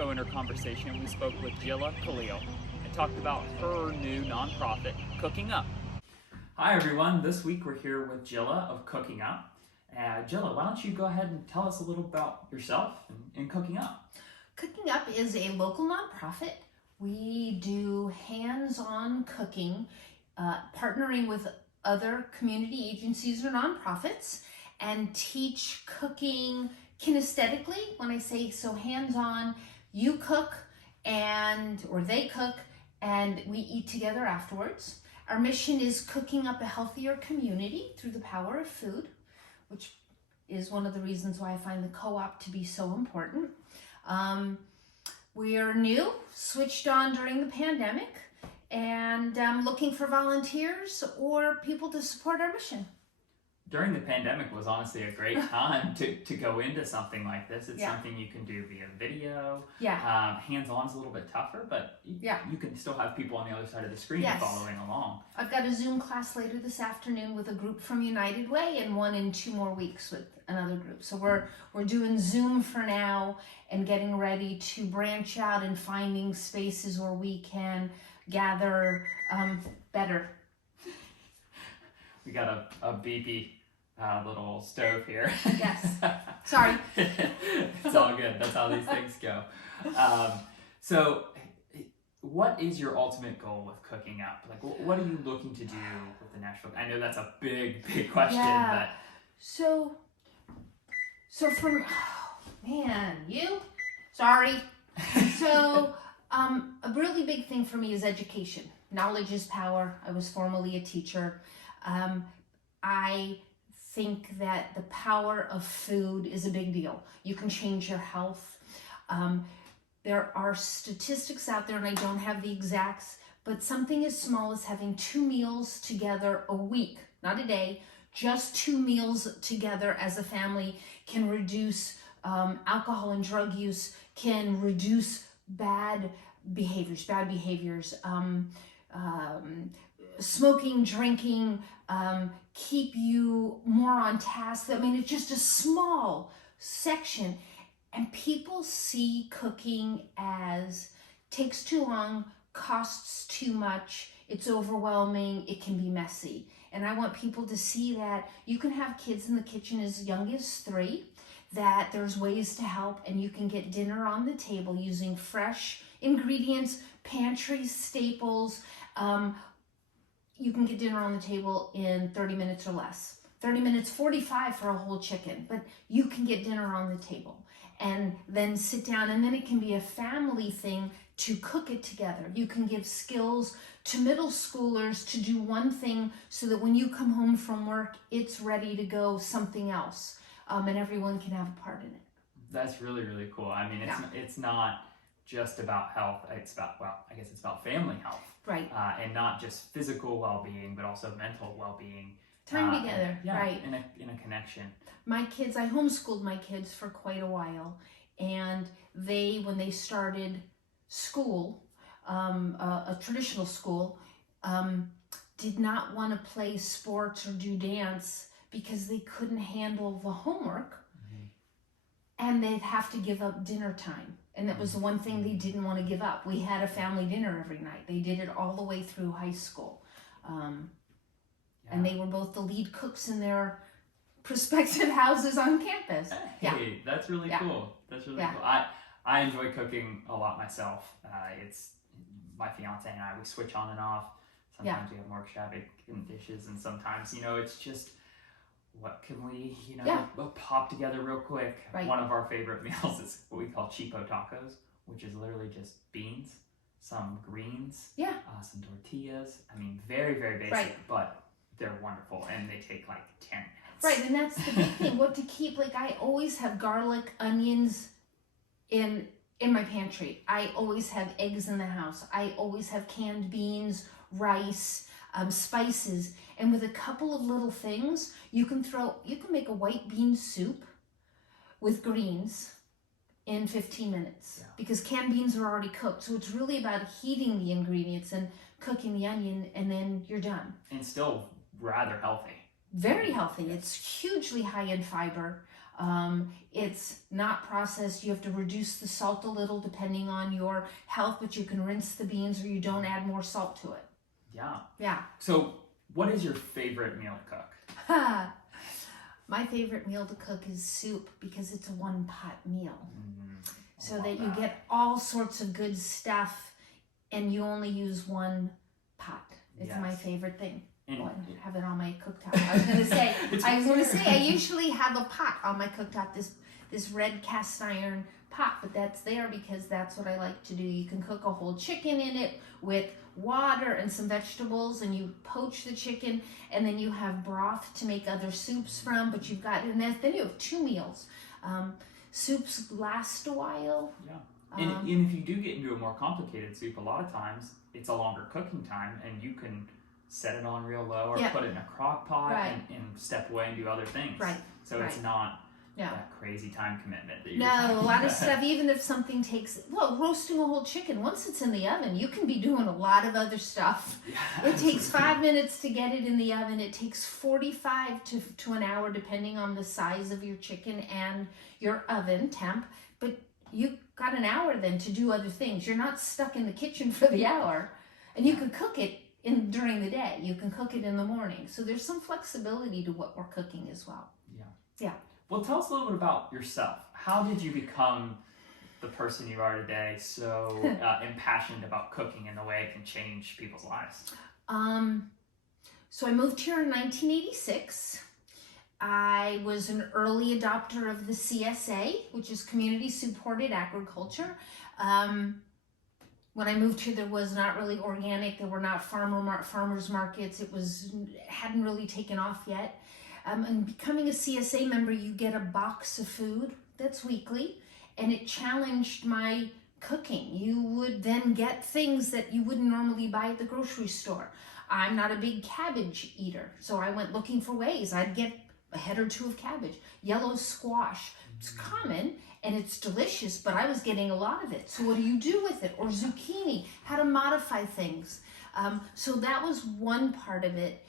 co-owner conversation, we spoke with Jilah Kalil and talked about her new nonprofit, Cooking Up. Hi everyone, this week we're here with Jilah of Cooking Up. Jilah, why don't you go ahead and tell us a little about yourself and Cooking Up? Cooking Up is a local nonprofit. We do hands-on cooking, partnering with other community agencies or nonprofits, and teach cooking kinesthetically. When I say so hands-on, you cook or they cook and we eat together afterwards. Our mission is cooking up a healthier community through the power of food, which is one of the reasons why I find the co-op to be so important. We are new, switched on during the pandemic, and looking for volunteers or people to support our mission. During the pandemic was honestly a great time to go into something like this. It's something you can do via video. Hands-on is a little bit tougher, but you can still have people on the other side of the screen following along. I've got a Zoom class later this afternoon with a group from United Way and one in 2 more weeks with another group. So we're doing Zoom for now and getting ready to branch out and finding spaces where we can gather better. We got a beepy little stove here. Yes. Sorry. It's all good. That's how these things go. So what is your ultimate goal with Cooking Up? Like, what are you looking to do with the Nashville? I know that's a big question, but... So from, sorry. So a really big thing for me is education. Knowledge is power. I was formerly a teacher. I think that the power of food is a big deal. You can change your health. There are statistics out there, and I don't have the exacts, but something as small as having 2 meals together a week, not a day, just 2 meals together as a family can reduce alcohol and drug use, can reduce bad behaviors, smoking, drinking, keep you more on task. I mean, it's just a small section. And people see cooking as takes too long, costs too much, it's overwhelming, it can be messy. And I want people to see that you can have kids in the kitchen as young as 3, that there's ways to help, and you can get dinner on the table using fresh ingredients, pantry staples. You can get dinner on the table in 30 minutes or less. 30 minutes, 45 for a whole chicken, but you can get dinner on the table and then sit down, and then it can be a family thing to cook it together. You can give skills to middle schoolers to do one thing so that when you come home from work, it's ready to go something else, and everyone can have a part in it. That's really, really cool. I mean, it's not just about health. It's about, I guess it's about family health. Right. And not just physical well-being, but also mental well-being. Time together, right. In a connection. My kids, I homeschooled my kids for quite a while, and when they started school, a traditional school, did not want to play sports or do dance because they couldn't handle the homework, and they'd have to give up dinner time. And that was the one thing they didn't want to give up. We had a family dinner every night. They did it all the way through high school. And they were both the lead cooks in their prospective houses on campus. Hey, that's really cool. That's really cool. I enjoy cooking a lot myself. It's my fiance and I, we switch on and off. Sometimes we have more extravagant dishes, and sometimes, it's just, what can we, pop together real quick. Right. One of our favorite meals is what we call cheapo tacos, which is literally just beans, some greens, some tortillas. I mean, very, very basic, but they're wonderful, and they take like 10 minutes. Right, and that's the big thing. What to keep, I always have garlic, onions in my pantry. I always have eggs in the house. I always have canned beans, rice, spices, and with a couple of little things, you can make a white bean soup with greens in 15 minutes because canned beans are already cooked. So it's really about heating the ingredients and cooking the onion, and then you're done. And still rather healthy. Very healthy. It's hugely high in fiber. It's not processed. You have to reduce the salt a little depending on your health, but you can rinse the beans or you don't add more salt to it. Yeah. Yeah. So what is your favorite meal to cook? My favorite meal to cook is soup because it's a one-pot meal. So that you get all sorts of good stuff and you only use one pot. It's my favorite thing. I have it on my cooktop. I was going to say I usually have a pot on my cooktop, this red cast iron pot, but that's there because that's what I like to do. You can cook a whole chicken in it with water and some vegetables, and you poach the chicken, and then you have broth to make other soups from, but you've got, and then you have 2 meals. Soups last a while. Yeah. And if you do get into a more complicated soup, a lot of times it's a longer cooking time, and you can set it on real low or put it in a crock pot and step away and do other things. Right. So it's not that crazy time commitment that you're a lot of stuff, even if something takes, roasting a whole chicken, once it's in the oven, you can be doing a lot of other stuff. Yeah, it takes 5 minutes to get it in the oven. It takes 45 to an hour, depending on the size of your chicken and your oven temp. But you got an hour then to do other things. You're not stuck in the kitchen for the hour. And you can cook it during the day. You can cook it in the morning. So there's some flexibility to what we're cooking as well. Yeah. Well, tell us a little bit about yourself. How did you become the person you are today, so impassioned about cooking and the way it can change people's lives? So I moved here in 1986. I was an early adopter of the CSA, which is Community Supported Agriculture. When I moved here, there was not really organic. There were not farmers markets. It hadn't really taken off yet. And becoming a CSA member, you get a box of food that's weekly, and it challenged my cooking. You would then get things that you wouldn't normally buy at the grocery store. I'm not a big cabbage eater, so I went looking for ways. I'd get a head or 2 of cabbage. Yellow squash, it's common and it's delicious, but I was getting a lot of it. So what do you do with it? Or zucchini, how to modify things. So that was one part of it.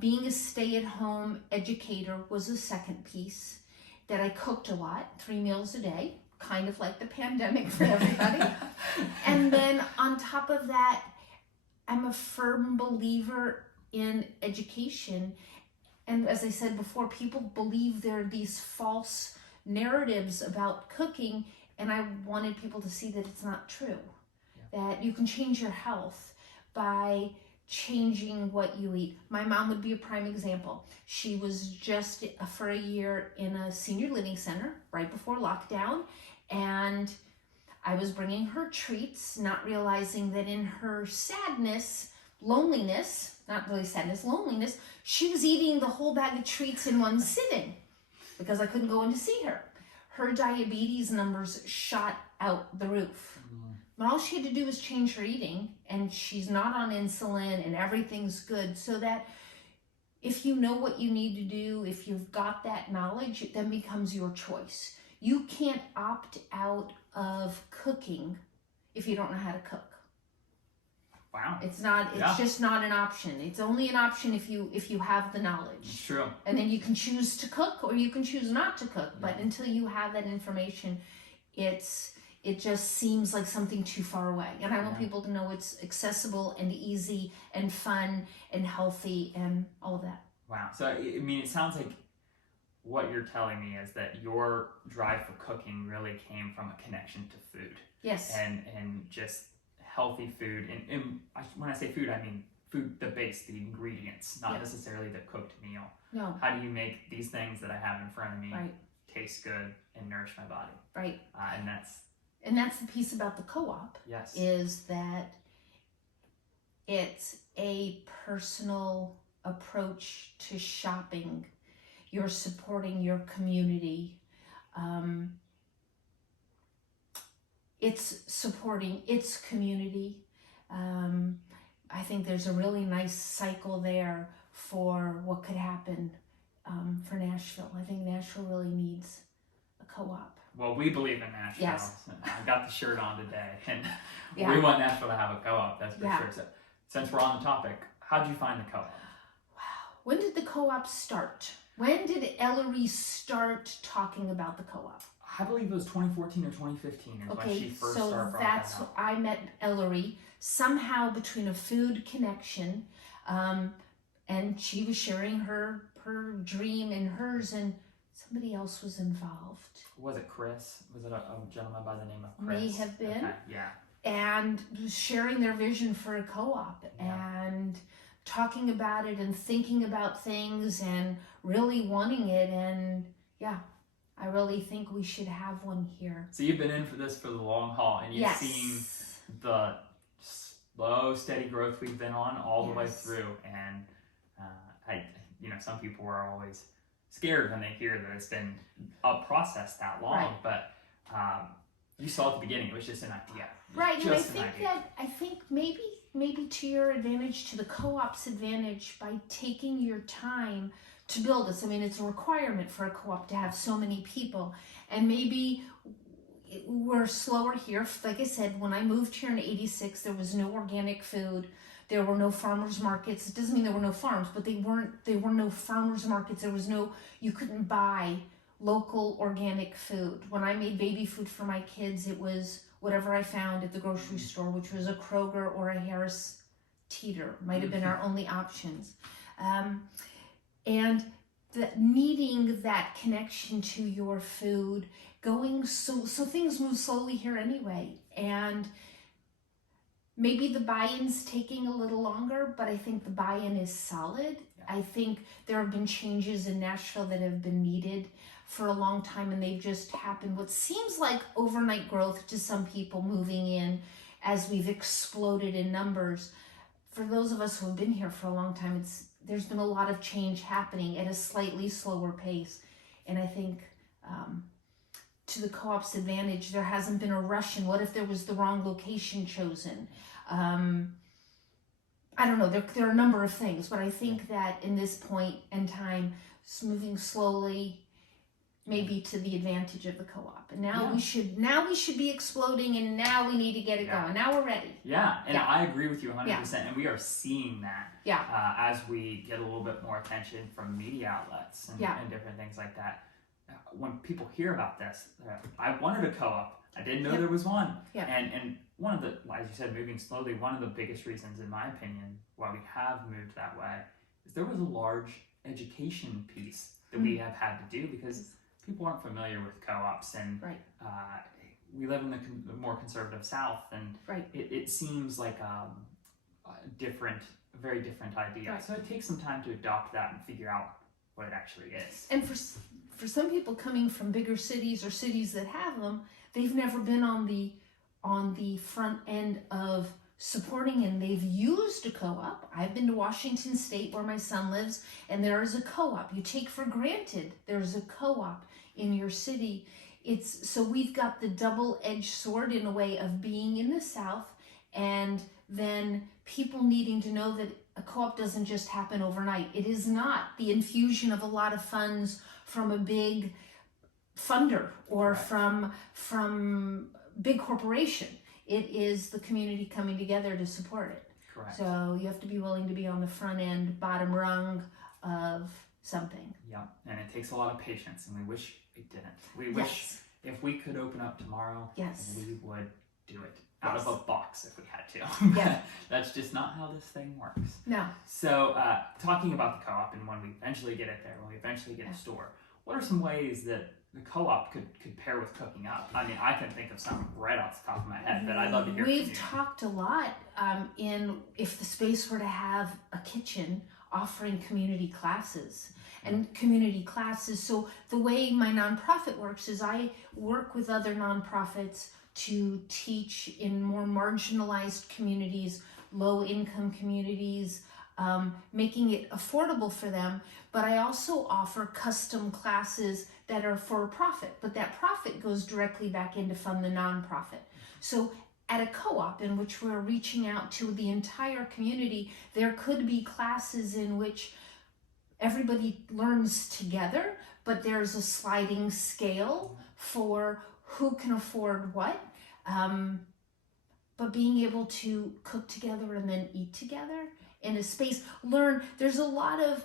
Being a stay-at-home educator was a second piece. That I cooked a lot, 3 meals a day, kind of like the pandemic for everybody. And then on top of that, I'm a firm believer in education. And as I said before, people believe there are these false narratives about cooking, and I wanted people to see that it's not true. That you can change your health by changing what you eat. My mom would be a prime example. She was just for a year in a senior living center right before lockdown, and I was bringing her treats, not realizing that in her sadness, loneliness, not really sadness, loneliness, she was eating the whole bag of treats in one sitting because I couldn't go in to see her. Her diabetes numbers shot out the roof. But all she had to do was change her eating, and she's not on insulin, and everything's good. So that if you know what you need to do, if you've got that knowledge, it then becomes your choice. You can't opt out of cooking if you don't know how to cook. Wow. It's just not an option. It's only an option if you have the knowledge. It's true. And then you can choose to cook or you can choose not to cook. But until you have that information, it just seems like something too far away. And I want people to know it's accessible and easy and fun and healthy and all of that. Wow. So, I mean, it sounds like what you're telling me is that your drive for cooking really came from a connection to food. Yes. And just healthy food. And when I say food, I mean food, the base, the ingredients, not necessarily the cooked meal. No. How do you make these things that I have in front of me taste good and nourish my body? Right. And that's the piece about the co-op. Yes. Is that it's a personal approach to shopping. You're supporting your community. It's supporting its community. I think there's a really nice cycle there for what could happen for Nashville. I think Nashville really needs a co-op. Well, we believe in Nashville. Yes. I got the shirt on today, and we want Nashville to have a co-op, that's for sure. So, since we're on the topic, how did you find the co-op? Wow. when did the co-op start? When did Ellery start talking about the co-op? I believe it was 2014 or 2015 is when she first started. So that's when I met Ellery, somehow between a food connection, and she was sharing her dream and hers, and somebody else was involved. Was it Chris? Was it a gentleman by the name of Chris? May have been. Okay, yeah. And sharing their vision for a co-op, and talking about it and thinking about things and really wanting it. And yeah, I really think we should have one here. So you've been in for this for the long haul, and you've seen the slow, steady growth we've been on all the way through. And some people are always scared when they hear that it's been a process that long, but you saw at the beginning it was just an idea. Right, and I think maybe to your advantage, to the co-op's advantage, by taking your time to build this. I mean, it's a requirement for a co-op to have so many people, and maybe we're slower here. Like I said, when I moved here in '86, there was no organic food. There were no farmers markets. It doesn't mean there were no farms, but there were no farmers markets. You couldn't buy local organic food. When I made baby food for my kids, it was whatever I found at the grocery store, which was a Kroger or a Harris Teeter. Might have been our only options. And needing that connection to your food, so things move slowly here anyway. And maybe the buy-in's taking a little longer, but I think the buy-in is solid. I think there have been changes in Nashville that have been needed for a long time, and they've just happened. What seems like overnight growth to some people moving in as we've exploded in numbers. For those of us who have been here for a long time, there's been a lot of change happening at a slightly slower pace. And I think to the co-op's advantage, there hasn't been a rush. And what if there was the wrong location chosen? I don't know, there are a number of things, but I think that in this point in time, it's moving slowly, maybe to the advantage of the co-op. And now we should be exploding, and now we need to get it going. Now we're ready. Yeah, and I agree with you 100%, and we are seeing that as we get a little bit more attention from media outlets and different things like that. When people hear about this, I wanted a co-op. I didn't know there was one. And one of the, as you said, moving slowly, one of the biggest reasons, in my opinion, why we have moved that way is there was a large education piece that we have had to do, because people aren't familiar with co-ops, and we live in the more conservative South, and it seems like a very different idea. So it takes some time to adopt that and figure out what it actually is. And for some people coming from bigger cities or cities that have them, they've never been on the front end of supporting, and they've used a co-op. I've been to Washington State, where my son lives, and there is a co-op. You take for granted there's a co-op in your city. So we've got the double-edged sword in a way of being in the South, and then people needing to know that a co-op doesn't just happen overnight. It is not the infusion of a lot of funds from a big funder or from big corporation. It is the community coming together to support it. Correct. So you have to be willing to be on the front end, bottom rung of something. Yeah, and it takes a lot of patience, and we wish it didn't. We wish if we could open up tomorrow, we would do it out of a box if we had to. Yeah. That's just not how this thing works. No. So talking about the co-op, and when we eventually get it there, when we eventually get a store, what are some ways that the co-op could pair with cooking up? I mean, I can think of some right off the top of my head, but I'd love to hear from you. We've talked a lot in if the space were to have a kitchen, offering community classes. And community classes, so the way my nonprofit works is I work with other nonprofits to teach in more marginalized communities, low-income communities, making it affordable for them. But I also offer custom classes that are for profit, but that profit goes directly back in to fund the nonprofit. So at a co-op in which we're reaching out to the entire community, there could be classes in which everybody learns together, but there's a sliding scale for who can afford what. But being able to cook together and then eat together in a space, there's a lot of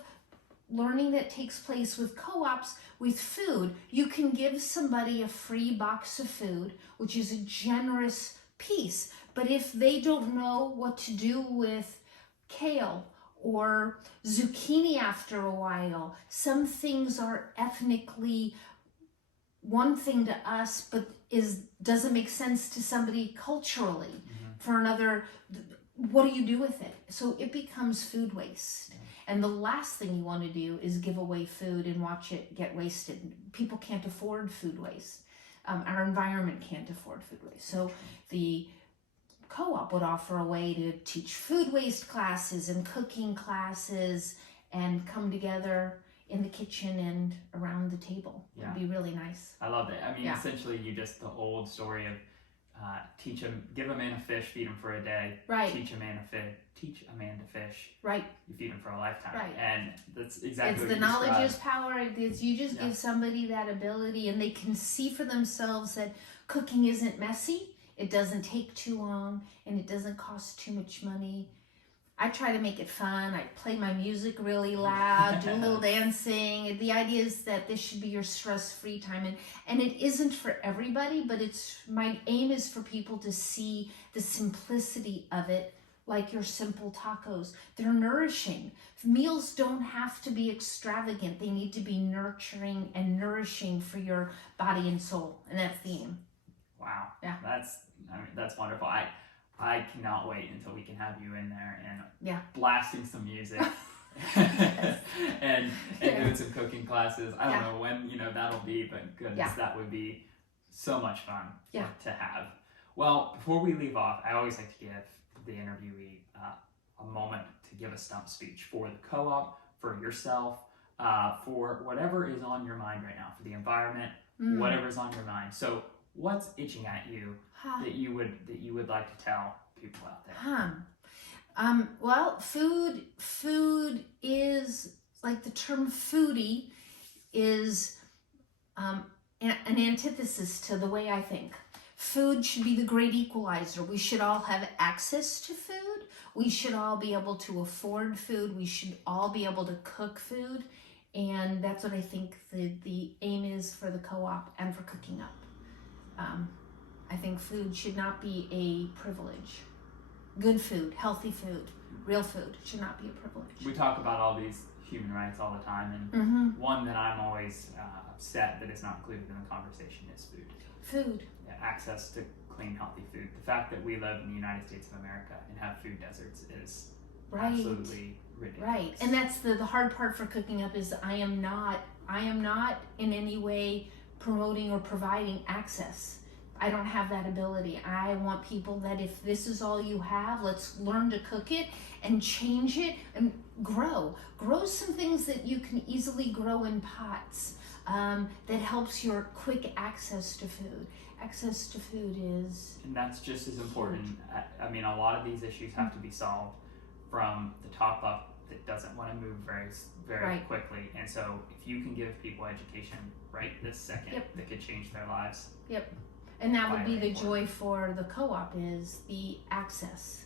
learning that takes place with co-ops with food. You can give somebody a free box of food, which is a generous piece. But if they don't know what to do with kale or zucchini after a while, some things are ethnically one thing to us, but doesn't make sense to somebody culturally. For another, what do you do with it? So it becomes food waste. And the last thing you want to do is give away food and watch it get wasted. People can't afford food waste. Our environment can't afford food waste. So the co-op would offer a way to teach food waste classes and cooking classes and come together in the kitchen and around the table. It'd be really nice. I love it. I mean, essentially, the old story of give a man a fish, feed him for a day. Right. Teach a man to fish. Right. You feed him for a lifetime. Right. And that's exactly it's what the you knowledge described. is power. You just give somebody that ability, and they can see for themselves that cooking isn't messy. It doesn't take too long, and it doesn't cost too much money. I try to make it fun. I play my music really loud, do a little dancing. The idea is that this should be your stress-free time. And it isn't for everybody, but my aim is for people to see the simplicity of it, like your simple tacos. They're nourishing. Meals don't have to be extravagant. They need to be nurturing and nourishing for your body and soul. And that's the aim. Wow. Yeah. That's wonderful. I cannot wait until we can have you in there and blasting some music and doing some cooking classes. I don't know when that'll be, but goodness, that would be so much fun to have. Well, before we leave off, I always like to give the interviewee a moment to give a stump speech for the co-op, for yourself, for whatever is on your mind right now, for the environment, whatever's on your mind. So what's itching at you that you would like to tell people out there? Well, food is, like, the term foodie is an antithesis to the way I think. Food should be the great equalizer. We should all have access to food. We should all be able to afford food. We should all be able to cook food. And that's what I think the aim is for the co-op and for Cooking Up. I think food should not be a privilege. Good food, healthy food, real food should not be a privilege. We talk about all these human rights all the time, and one that I'm always upset that is not included in the conversation is food. Food. Yeah, access to clean, healthy food. The fact that we live in the United States of America and have food deserts is absolutely ridiculous. Right, and that's the hard part for Cooking Up is I am not in any way promoting or providing access. I don't have that ability. I want people that if this is all you have, let's learn to cook it and change it and grow. Grow some things that you can easily grow in pots that helps your quick access to food. Access to food is... And that's just as important. I mean, a lot of these issues have to be solved from the top up that doesn't want to move very quickly. And so if you can give people education right this second that could change their lives. Yep. And that would be the joy for the co-op is the access.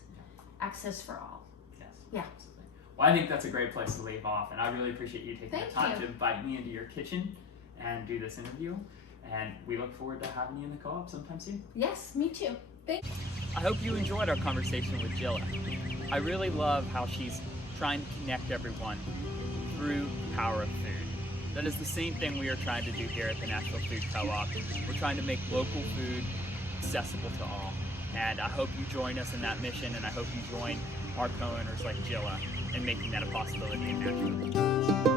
Access for all. Yes. Yeah. Absolutely. Well, I think that's a great place to leave off, and I really appreciate you taking the time to invite me into your kitchen and do this interview. And we look forward to having you in the co-op sometime soon. Yes, me too. Thanks. I hope you enjoyed our conversation with Jilah. I really love how she's trying to connect everyone through the power of food. That is the same thing we are trying to do here at the National Food Co-op. We're trying to make local food accessible to all. And I hope you join us in that mission, and I hope you join our co-owners like Jilah in making that a possibility in Nashville.